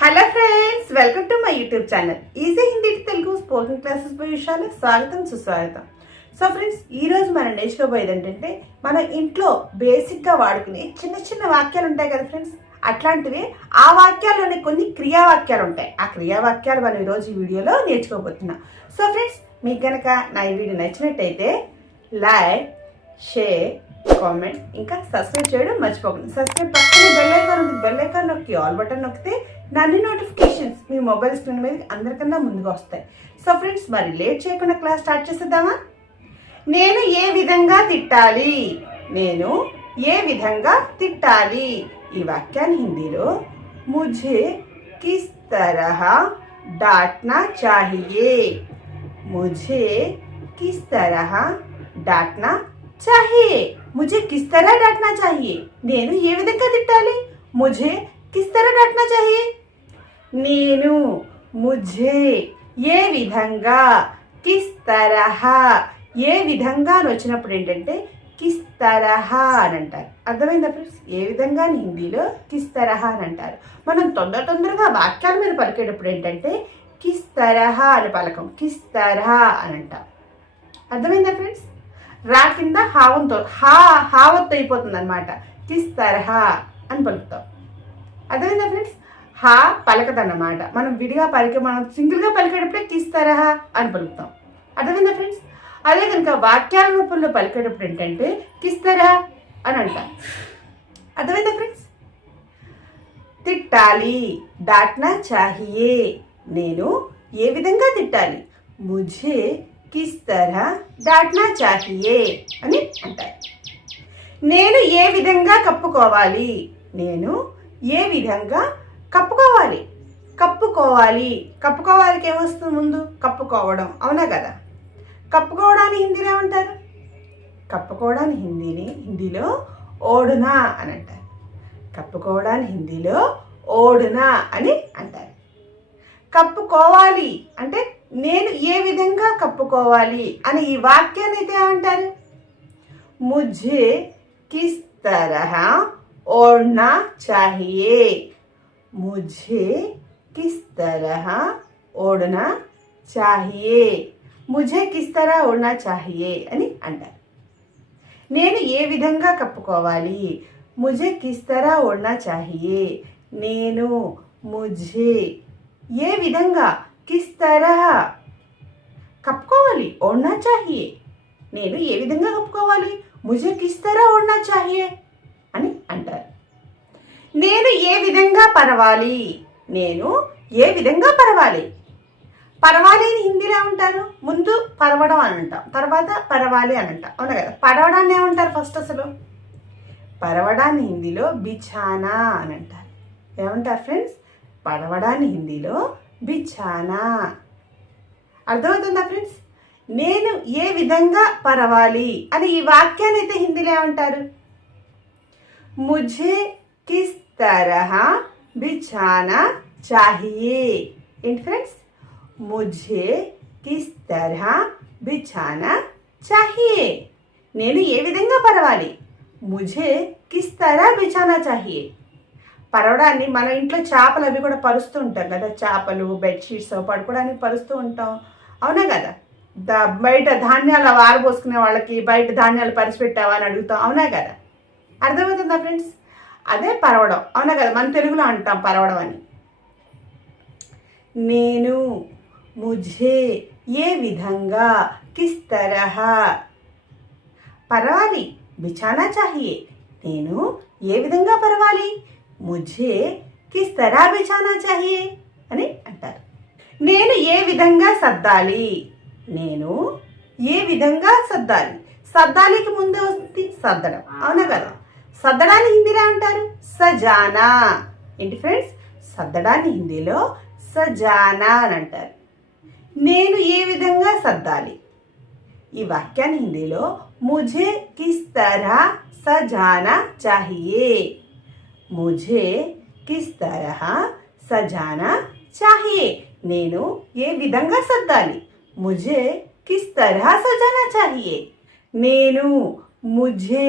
Hello friends welcome to my YouTube channel easy Hindi Telugu spoken classes పై విషయాలు స్వాగతం సుస్వాగతం. So friends ఈరోజు మనం నేర్చుకోబోయేది ఏంటంటే మనం ఇంట్లో బేసిక్గా వాడుకునే చిన్న చిన్న వాక్యాలు ఉంటాయి కదా ఫ్రెండ్స్ అట్లాంటివి ఆ వాక్యాల్లోనే కొన్ని క్రియావాక్యాలు ఉంటాయి. ఆ క్రియావాక్యాలు మనం ఈరోజు ఈ వీడియోలో నేర్చుకోబోతున్నాం. సో ఫ్రెండ్స్ మీకు కనుక నా ఈ వీడియో నచ్చినట్టయితే లైక్ షేర్ కామెంట్. ఇంకా సబ్స్క్రైబ్ చేయడం మర్చిపోకండి. సబ్స్క్రైబ్ పక్కనే బెల్ ఐకాన్ ఉంది. బెల్ ఐకాన్ నొక్కి ఆల్ బటన్ నొక్కితే నన్ను నోటిఫికేషన్స్ మీ మొబైల్ స్క్రీన్ మీద అందరికన్నా ముందుగా వస్తాయి. సో ఫ్రెండ్స్ మరి లేట్ చేయకుండా క్లాస్ స్టార్ట్ చేసేద్దామా? నేను ఏ విధంగా తిట్టాలి? నేను ఏ విధంగా తిట్టాలి? ఈ వాక్యాన్ని హిందీలో ముజే కిస్ తరహా డాట్నా చాహియే. ముజే కిస్ तरह డాట్నా చాహియే. मुझे किस तरह डांटना चाहिए? నేను ఏ విధంగా తిట్టాలి ముజే కిస్ తర డాంటనా चाहिए? నేను ముజే ఏ విధంగా కిస్ తరహా ఏ విధంగా అని వచ్చినప్పుడు ఏంటంటే కిస్తరహా అని అంటారు. అర్థమైందా ఫ్రెండ్స్ ఏ విధంగా అని హిందీలో కిస్తరహా అని అంటారు. మనం తొందర తొందరగా వాక్యాల మీద పలికేటప్పుడు ఏంటంటే కిస్తరహా అని పలకం. కిస్తరహా అని అంటాం అర్థమైందా ఫ్రెండ్స్ రా కింద హావంతో హా హావత్ అయిపోతుంది అనమాట కిస్ తరహా అని పలుకుతాం. అదేవిధంగా ఫ్రెండ్స్? హా పలకదన్నమాట. మనం విడిగా పలికే మనం సింగిల్గా పలికేటప్పుడే కిస్ తరహా అని పలుకుతాం. అర్థమైందా ఫ్రెండ్స్? అదే కనుక వాక్యాల రూపంలో పలికేటప్పుడు ఏంటంటే కిస్ తరహా అని అంటాం. అర్థమైందా ఫ్రెండ్స్? తిట్టాలి దాట్నా చాహియే. నేను ఏ విధంగా తిట్టాలి? ముజే కిస్ తరహా దాట్నా చాహియే అని అంటారు. నేను ఏ విధంగా కప్పుకోవాలి? నేను ఏ విధంగా కప్పుకోవాలి? కప్పుకోవాలి. కప్పుకోవాలికి ఏమొస్తుంది ముందు? కప్పుకోవడం. అవునా కదా? కప్పుకోవడాన్ని హిందీలో ఏమంటారు? కప్పుకోవడాన్ని హిందీని హిందీలో ఓడునా అని అంటారు. కప్పుకోవడాన్ని హిందీలో ఓడునా అని అంటారు. కప్పుకోవాలి అంటే నేను ఏ విధంగా కప్పుకోవాలి అని ఈ వాక్యాన్ని అయితే అంటారు ముజే కిస్ तरह ఓడ్నా చాహియే. ముజే కిస్ तरह ఓడ్నా చాహియే. ముజే కిస్తరా ఓడ్నా చాహియే అని అంటారు. నేను ఏ విధంగా కప్పుకోవాలి? ముజే కిస్ తర ఓడనా చాహియే. నేను ముజే ఏ విధంగా? కిస్ తరహా కప్పుకోవాలి ఓడనా చాహియే నేను ఏ విధంగా కప్పుకోవాలి ముజే కిస్ తరహా ఓడ్నా చాహియే అని అంటారు నేను ఏ విధంగా పరవాలి నేను ఏ విధంగా పరవాలి పరవాలి అని హిందీలో ఏమంటారు ముందు పరవడం అని అంటాం తర్వాత పరవాలి అని అంటాం అవునా కదా పడవడాన్ని ఏమంటారు ఫస్ట్ అసలు పరవడాన్ని హిందీలో బిఛానా అని అంటారు ఏమంటారు ఫ్రెండ్స్ పడవడాన్ని హిందీలో బిచ్చానా? అర్థమవుతుందా ఫ్రెండ్స్? నేను ఏ విధంగా పరవాలి అని ఈ వాక్యాన్ని అయితే హిందీలో ఏమంటారు? ముజే కిస్ తరహ బిచానా చాహియే. ఏంటి ఫ్రెండ్స్? ముజే కిస్ తరహ బిచ్చానా చాహియే. నేను ఏ విధంగా పరవాలి? ముజే కిస్ తరహ బిచానా చాహియే. పరవడాన్ని మన ఇంట్లో చేపలు అవి కూడా పరుస్తూ ఉంటాం కదా చేపలు బెడ్షీట్స్ పడుకోవడానికి పరుస్తూ ఉంటాం. అవునా కదా? దా బయట ధాన్యాలు ఆరబోసుకునే వాళ్ళకి బయట ధాన్యాలు పరిచిపెట్టావా అని అడుగుతాం. అవునా కదా? అర్థమవుతుందా ఫ్రెండ్స్? అదే పరవడం. అవునా కదా? మన తెలుగులో అంటాం పరవడం అని. నేను ముజే ఏ విధంగా కిస్ తరహ పరవాలి. బిచానా చాహియే. నేను ఏ విధంగా పరవాలి? ముझे కిస్ తరా బిఛానా చాహియే అని అంటారు. నేను ఏ విధంగా సర్దాలి? నేను ఏ విధంగా సర్దాలి? సర్దాలికి ముందే వస్తుంది సర్దడం. అవునా కదా? సర్దడాన్ని హిందీలో అంటారు సజానా. ఏంటి ఫ్రెండ్స్? సర్దడాన్ని హిందీలో సజానా అని అంటారు. నేను ఏ విధంగా సర్దాలి? ఈ వాక్యాన్ని హిందీలో ముझे కిస్ తరహ సజానా చాహియే. ముజే కిస్ తరహా సజానా చాహియే నేను ఏ విధంగా సర్దాలి ముజే కిస్ తరహా సజానా చాహియే నేను ముజే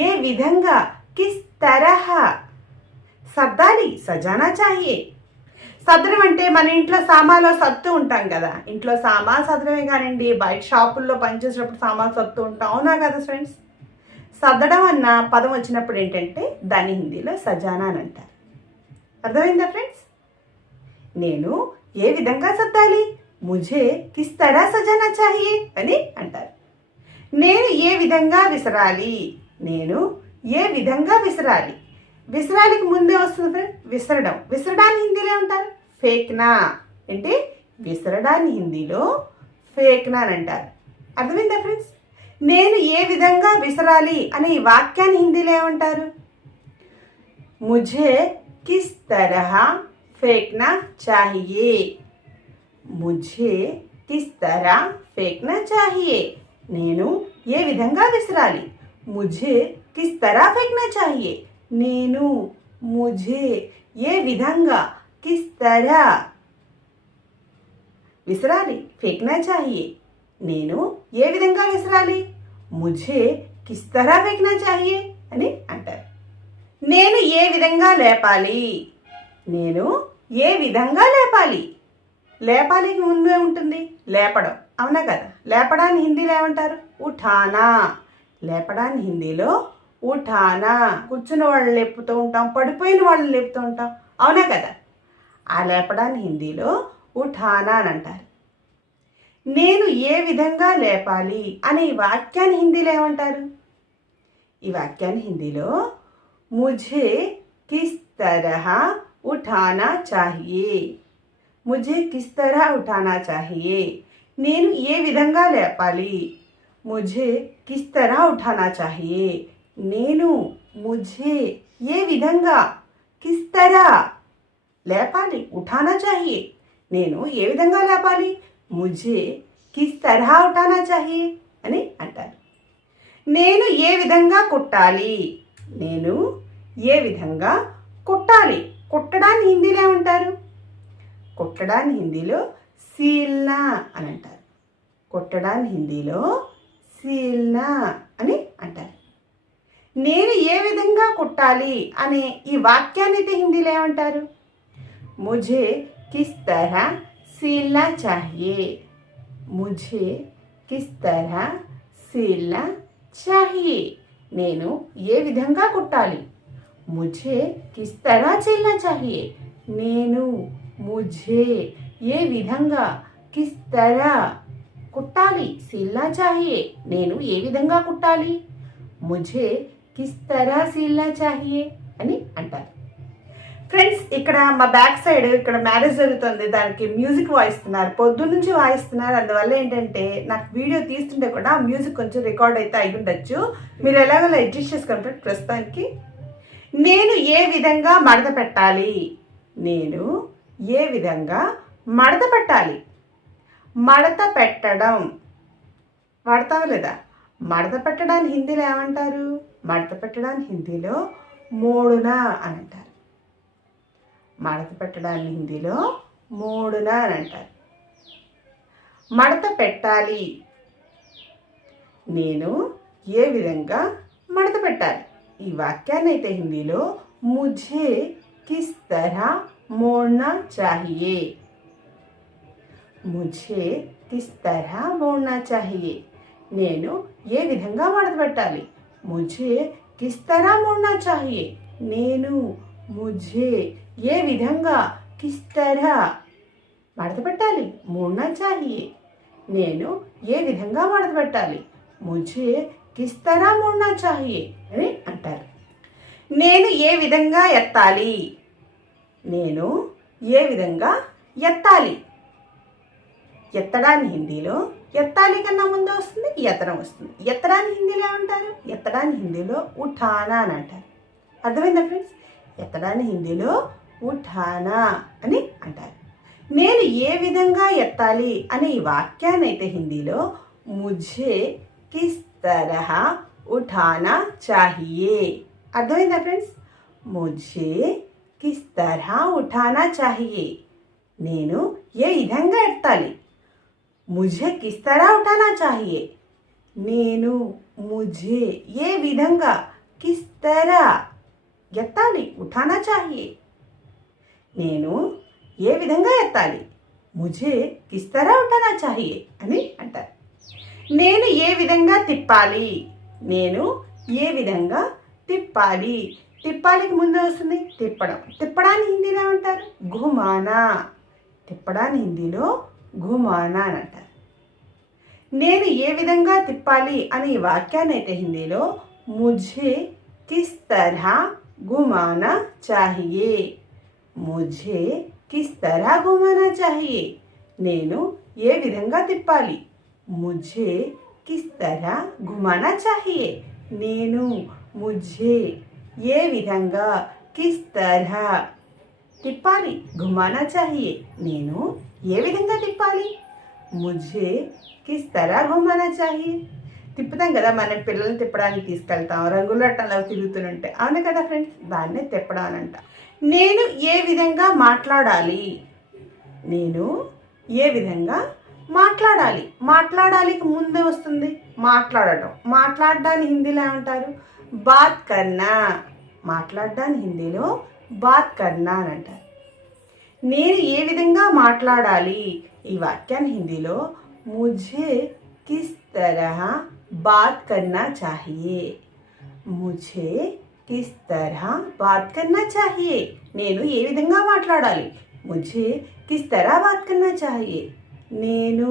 ఏ విధంగా కిస్ తరహా సర్దాలి సజానా చాహియే సదరం అంటే మన ఇంట్లో సామాన్లు సత్తు ఉంటాం కదా. ఇంట్లో సామాన్ సదరమే కానివ్వండి బయట షాపుల్లో పనిచేసేటప్పుడు సామాన్ సత్తు ఉంటాం. అవునా కదా ఫ్రెండ్స్ సర్దడం అన్న పదం వచ్చినప్పుడు ఏంటంటే దాన్ని హిందీలో సజానా అని అంటారు. అర్థమైందా ఫ్రెండ్స్? నేను ఏ విధంగా సర్దాలి? ముజే కిస్ తరా సజానా చాహియే అని అంటారు. నేను ఏ విధంగా విసరాలి? నేను ఏ విధంగా విసరాలి? విసరాలికి ముందే వస్తుంది ఫ్రెండ్ విసరడం. విసరడాన్ని హిందీలో ఏమంటారు? ఫేక్నా. అంటే విసరడాన్ని హిందీలో ఫేక్నా అని అంటారు. అర్థమైందా ఫ్రెండ్స్? నేను ఏ విధంగా విసరాలి అనే ఈ వాక్యాన్ని హిందీలో ఏమంటారు? ముజే కిస్ తరహా ఫేక్నా చాహియే? ముజే కిస్ తరహా ఫేక్నా చాహియే? నేను ఏ విధంగా విసరాలి? ముజే కిస్ తరహా ఫేక్నా చాహియే? నేను ముజే ఏ విధంగా కిస్ తరహా విసరాలి? ఫేక్నా చాహియే? నేను ఏ విధంగా విసరాలి? ముఝే కిస్ తరా ఫేక్నా చాహియే అని అంటారు. నేను ఏ విధంగా లేపాలి? నేను ఏ విధంగా లేపాలి? లేపాలికి ముందే ఉంటుంది లేపడం. అవునా కదా? లేపడాన్ని హిందీలో ఏమంటారు? ఉఠానా. లేపడాన్ని హిందీలో ఉఠానా. కూర్చున్న వాళ్ళు లేపుతూ ఉంటాం పడిపోయిన వాళ్ళు లేపుతూ ఉంటాం. అవునా కదా? ఆ లేపడాన్ని హిందీలో ఉఠానా అని అంటారు. నేను ఏ విధంగా లేపాలి అనే ఈ వాక్యాన్ని హిందీలో ఏమంటారు? ఈ వాక్యాన్ని హిందీలో ముజే కిస్ తరహ ఉఠానా చాహియే. ముజే కిస్ తరహ ఉఠానా చాహియే. నేను ఏ విధంగా లేపాలి? ముజే కిస్ తరహ ఉఠానా చాహియే. నేను ముజే ఏ విధంగా కిస్ తరహ లేపాలి? ఉఠానా చాహియే. నేను ఏ విధంగా లేపాలి? ముజే కిస్ తరహా ఉఠానా చాహి అని అంటారు నేను ఏ విధంగా కుట్టాలి నేను ఏ విధంగా కుట్టాలి కుట్టడాన్ని హిందీలో ఏమంటారు కుట్టడాన్ని హిందీలో సీల్నా అని అంటారు కుట్టడాన్ని హిందీలో సీల్నా అని అంటారు నేను ఏ విధంగా కుట్టాలి అనే ఈ వాక్యాన్ని అయితే హిందీలో ఏమంటారు? ముజే కిస్ తరహా सीलना चाहिए। मुझे కిస్ తరహా సీల్నా చాహియే నేను ఏ విధంగా కుట్టాలి ముఝే కిస్ తరహా సీల్నా చాహియే నేను ముఝే ఏ విధంగా కిస్ తరహా కుట్టాలి సిల్లా చాహియే నేను ఏ విధంగా కుట్టాలి ముఝే కిస్ తరహా సీల్నా చాహియే అని అంటారు। ఫ్రెండ్స్ ఇక్కడ మా బ్యాక్ సైడ్ ఇక్కడ మ్యారేజ్ జరుగుతుంది. దానికి మ్యూజిక్ వాయిస్తున్నారు. పొద్దు నుంచి వాయిస్తున్నారు. అందువల్ల ఏంటంటే నాకు వీడియో తీస్తుంటే కూడా ఆ మ్యూజిక్ కొంచెం రికార్డ్ అయితే అయి ఉండొచ్చు. మీరు ఎలాగోలా అడ్జస్ట్ చేసుకుంటారు ప్రస్తుతానికి. నేను ఏ విధంగా మడత పెట్టాలి? నేను ఏ విధంగా మడత పెట్టాలి? మడత పెట్టడం. వాడతావా లేదా? మడత పెట్టడాన్ని హిందీలో ఏమంటారు? మడత పెట్టడాన్ని హిందీలో మూడున అని అంటారు. మడత పెట్టడాన్ని హిందీలో మూడున అని అంటారు. మడత పెట్టాలి. నేను ఏ విధంగా మడత పెట్టాలి? ఈ వాక్యాన్ని అయితే హిందీలో ముజే కిస్ తరహా మోడ్నా చాహియే. ముజే కిస్ తరహా మోడ్నా చాహియే. నేను ఏ విధంగా మడత పెట్టాలి? ముజే కిస్ తరహా మోడ్నా చాహియే. నేను ముజే ఏ విధంగా కిస్తరా మడత పెట్టాలి మూడనా చాహియే నేను ఏ విధంగా మడత పెట్టాలి ముజే కిస్తరా మూడనా చాహియే అని అంటారు నేను ఏ విధంగా ఎత్తాలి నేను ఏ విధంగా ఎత్తాలి ఎత్తడాన్ని హిందీలో ఎత్తాలి కన్నా ముందు వస్తుంది ఎత్తడం వస్తుంది. ఎత్తడాన్ని హిందీలో ఏమంటారు? ఎత్తడాన్ని హిందీలో ఉఠానా అని అంటారు. అర్థమైందా ఫ్రెండ్స్? ఎత్తడాన్ని హిందీలో ఉఠానా అని అంటారు. నేను ఏ విధంగా ఎత్తాలి అనే ఈ వాక్యాన్ని అయితే హిందీలో ముజే కిస్ తరహా ఉఠానా చాహియే. అర్థమైందా ఫ్రెండ్స్? ముజే కిస్ తరహా ఉఠానా చాహియే. నేను ఏ విధంగా ఎత్తాలి? ముజే కిస్ తరహా ఉఠానా చాహియే. నేను ముజే ఏ విధంగా కిస్ తరహా ఎత్తాలి ఉఠానా చాహియే నేను ఏ విధంగా ఎత్తాలి? ముజే కిస్తరా ఉఠానా చాహియే అని అంటారు. నేను ఏ విధంగా తిప్పాలి? నేను ఏ విధంగా తిప్పాలి? తిప్పాలికి ముందు వస్తుంది తిప్పడం. తిప్పడాన్ని హిందీలో అంటారు ఘుమానా. తిప్పడాన్ని హిందీలో ఘుమానా అని అంటారు. నేను ఏ విధంగా తిప్పాలి అని ఈ వాక్యాన్ని అయితే హిందీలో ముజే కిస్తర घुमाना चाहिए। मुझे किस तरह घुमाना चाहिए? नैनो, ये विधंगा तिप्पाली, मुझे किस तरह घुमाना चाहिए? नैनो, मुझे ये विधंगा किस तरह तिप्पाली घुमाना चाहिए? नैनो, ये विधंगा तिप्पाली, मुझे किस तरह घुमाना चाहिए? తిప్పుతాం కదా మన పిల్లల్ని తిప్పడానికి తీసుకెళ్తాం. రంగుల అట్టంలో తిరుగుతుంటే. అవును కదా ఫ్రెండ్స్ దాన్నే తిప్పడానంట నేను ఏ విధంగా మాట్లాడాలి? నేను ఏ విధంగా మాట్లాడాలి? మాట్లాడాలికి ముందే వస్తుంది. మాట్లాడటం. మాట్లాడడానికి హిందీలో ఏమంటారు? బాత్ కన్నా. మాట్లాడడాన్ని హిందీలో బాత్ కన్నా అని అంటారు. నేను ఏ విధంగా మాట్లాడాలి? ఈ వాక్యాన్ని హిందీలో ముజే కిస్ తరహా बात करना चाहिए। ముఝే కిస్ తరహా బాత్ కన్నా చాహియే నేను ఏ విధంగా మాట్లాడాలి? ముఝే కిస్ తరహా బాత్ కన్నా చాహియే నేను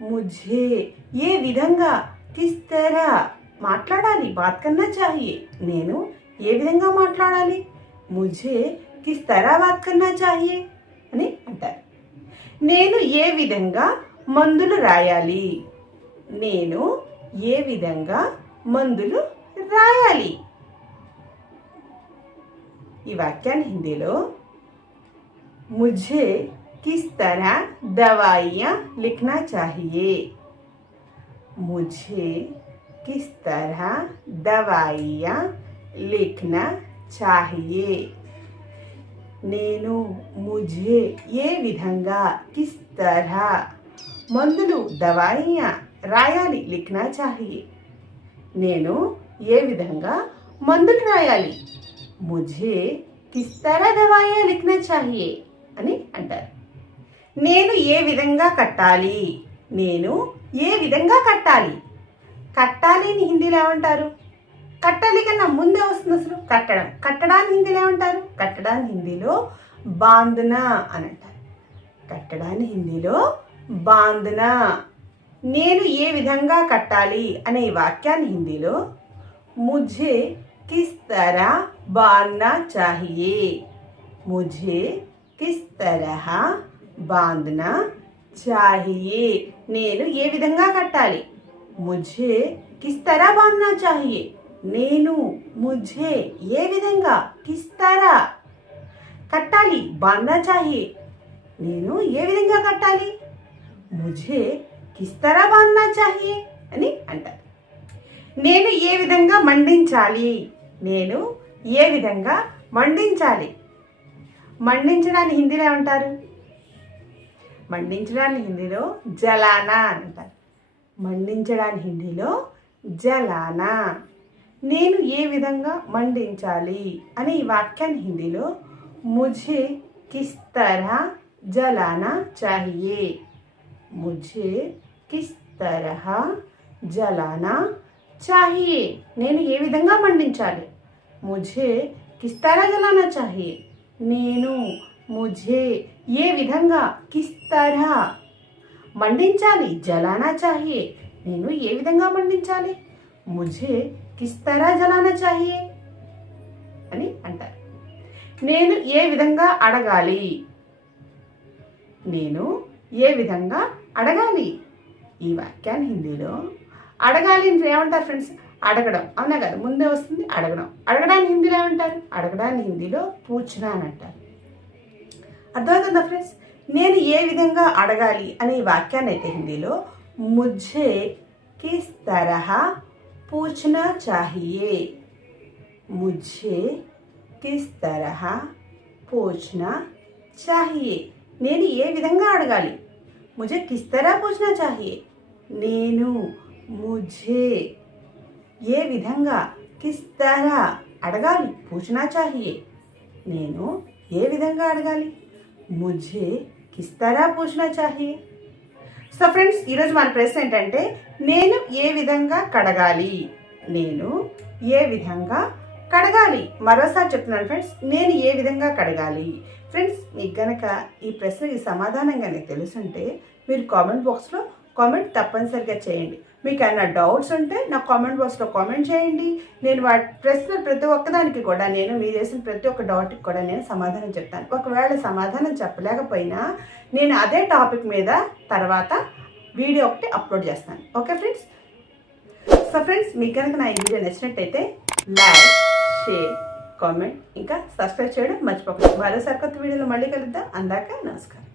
ముజే ఏ విధంగా కిస్ తరహా మాట్లాడాలి? బాత్ కన్నా చాహియే నేను ఏ విధంగా మాట్లాడాలి? ముజే కిస్ తరహా బాత్ కన్నా చాహియే అని అంటారు. నేను ఏ విధంగా మందులు రాయాలి? నేను ఏ విధంగా మందులు రాయాలి? ఈ వాక్యాన్ని హిందీలో ముజే కిస్ तरह దవాయియా లిఖనా చాహియే. ముజే కిస్ तरह దవాయియా లిఖనా చాహియే. నేను ముజే ఏ విధంగా కిస్ తరహా మందులు దవాయియా రాయాలి లిఖనా చాహియే. నేను ఏ విధంగా మందులు రాయాలి? ముజే కిస్ తరహ దవాయియా లిఖనా చాహియే అని అంటారు. నేను ఏ విధంగా కట్టాలి? నేను ఏ విధంగా కట్టాలి? కట్టాలి అని హిందీలో ఏమంటారు? కట్టాలి కన్నా ముందే వస్తుంది అసలు. కట్టడం. కట్టడాన్ని హిందీలో ఏమంటారు? కట్టడాన్ని హిందీలో బాంధనా అని అంటారు. కట్టడాన్ని హిందీలో బాంధనా నేను ఏ విధంగా కట్టాలి అనే వాక్యాన్ని హిందీలో ముజే కిస్ తరహ బాంధనా చాహియే. ముజే కిస్ తరహ బాంధనా చాహియే. నేను ఏ విధంగా కట్టాలి? ముజే కిస్ తరహ బాంధనా చాహియే. నేను ముజే ఏ విధంగా కిస్ తరహ కట్టాలి? బాంధనా చాహియే. నేను ఏ విధంగా కట్టాలి? ముజే కిస్ తరా బాంధనా చాహియే అని అంటారు. నేను ఏ విధంగా మండించాలి? నేను ఏ విధంగా మండించాలి? మండించడాన్ని హిందీలో ఏమంటారు? మండించడాన్ని హిందీలో జలానా అని అంటారు. మండించడాన్ని హిందీలో జలానా. నేను ఏ విధంగా మండించాలి అనే ఈ వాక్యాన్ని హిందీలో ముజే కిస్ తరహ జలానా చాహియే. ముझे కిస్ తరహా జలానా చాహియే నేను ఏ విధంగా మండించాలి? ముఝే కిస్ తరహా జలానా చాహియే నేను ముఝే ఏ విధంగా కిస్ తరహా మండించాలి? జలానా చాహియే నేను ఏ విధంగా మండించాలి? ముఝే కిస్ తరహా జలానా చాహియే అని అంటారు. నేను ఏ విధంగా అడగాలి? నేను ఏ విధంగా అడగాలి? ఈ వాక్యాన్ని హిందీలో అడగాలి ఏమంటారు ఫ్రెండ్స్ అడగడం. అవునా కదా? ముందే వస్తుంది అడగడం. అడగడానికి హిందీలో ఏమంటారు? అడగడానికి హిందీలో పూచనా అని అంటారు. అర్థమవుతుందా ఫ్రెండ్స్ నేను ఏ విధంగా అడగాలి అనే వాక్యాన్ని అయితే హిందీలో ముజ్జే కిస్ తరహా పూచనా చాహియే. ముజ్జే కిస్ తరహా పూచనా చాహియే. నేను ఏ విధంగా అడగాలి? ముజే కిస్ తరహా పూచనా చాహియే. నేను ముజే. ఏ విధంగా కిస్తారా అడగాలి పూచనా చాహియే నేను ఏ విధంగా అడగాలి? ముజే కిస్తారా పూచనా చాహియే సో ఫ్రెండ్స్ ఈరోజు మన ప్రశ్న ఏంటంటే నేను ఏ విధంగా కడగాలి? నేను ఏ విధంగా కడగాలి? మరోసారి చెప్తున్నాను ఫ్రెండ్స్ నేను ఏ విధంగా కడగాలి? ఫ్రెండ్స్ మీకు గనక ఈ ప్రశ్నకి సమాధానం కనుక తెలుసుంటే మీరు కామెంట్ బాక్స్లో కామెంట్ తప్పనిసరిగా చేయండి. మీకు ఏమైనా డౌట్స్ ఉంటే నా కామెంట్ బాక్స్లో కామెంట్ చేయండి. నేను వాటి ప్రశ్న ప్రతి ఒక్కదానికి కూడా నేను మీరు వేసిన ప్రతి ఒక్క డౌట్కి కూడా నేను సమాధానం చెప్తాను. ఒకవేళ సమాధానం చెప్పలేకపోయినా నేను అదే టాపిక్ మీద తర్వాత వీడియో ఒకటి అప్లోడ్ చేస్తాను. Okay friends? సో ఫ్రెండ్స్ మీకు కనుక నా ఈ వీడియో నచ్చినట్టయితే లైక్ షేర్ కామెంట్ ఇంకా సబ్స్క్రైబ్ చేయడం మర్చిపోకండి. మరో సరికొత్త వీడియోలో మళ్ళీ కలుద్దాం. అందాక నమస్కారం.